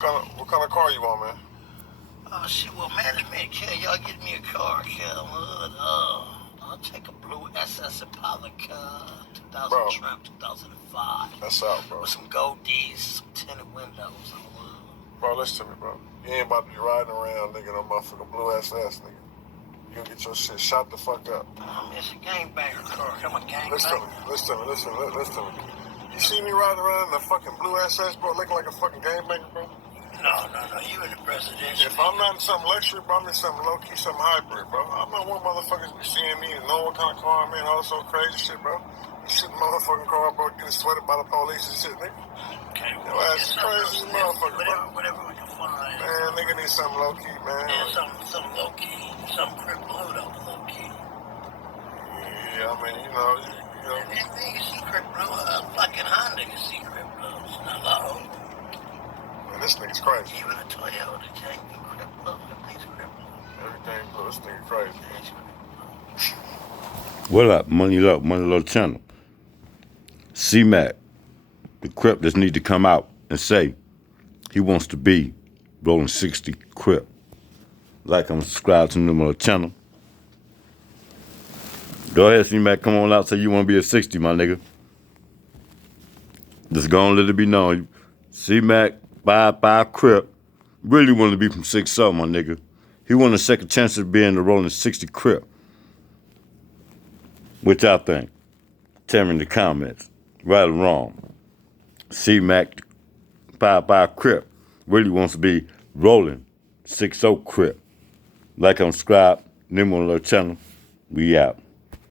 What kind of car you want, man? Oh shit, well management, can y'all get me a car, I'll take a blue SS Impala car, 2000 Bro. Crip, 2005. That's out, bro. With some gold D's, some tinted windows. Bro, listen to me, bro. You ain't about to be riding around, nigga, no motherfucking blue SS, nigga. You gonna get your shit shot the fuck up. It's a gangbanger car. I'm a gangbanger. Listen to me. You see me riding around in a fucking blue SS, bro, looking like a fucking gangbanger, bro? No, you in the presidential. If I'm not in something luxury, bro, I'm in something low-key, something hybrid, bro. I'm not one motherfuckers be seeing me and know what kind of car I'm in, all this old crazy shit, bro. You sit in the motherfucking car, bro, getting sweated by the police and shit, nigga. Okay, Your ass is crazy as a motherfucker, bro. Whatever we can find. Man, nigga need something low-key, man. Yeah, something low-key. Some Crip blue, though, low-key. Yeah, I mean, you know. You can see Crip blue. Fucking Honda can see Crip blue. It's not low. Man, this nigga's crazy. Even a Toyota can't be Crip blue. Everything's Crip blue. Everything blue. This nigga crazy. What up? Money Low Channel. C-Mac, the Crip just need to come out and say he wants to be Rolling 60 Crip. Like and subscribe to Money Low Channel. Go ahead, C-Mac, come on out, say you want to be a 60, my nigga. Just go and let it be known. C-Mac, 5 Crip, really want to be from 6-0, my nigga. He want a second chance of being the Rolling 60 Crip. What y'all think? Tell me in the comments. Right or wrong. C-Mac, 5 Crip, really wants to be Rolling 60 Crip. Like and subscribe, Money Low Channel. We out.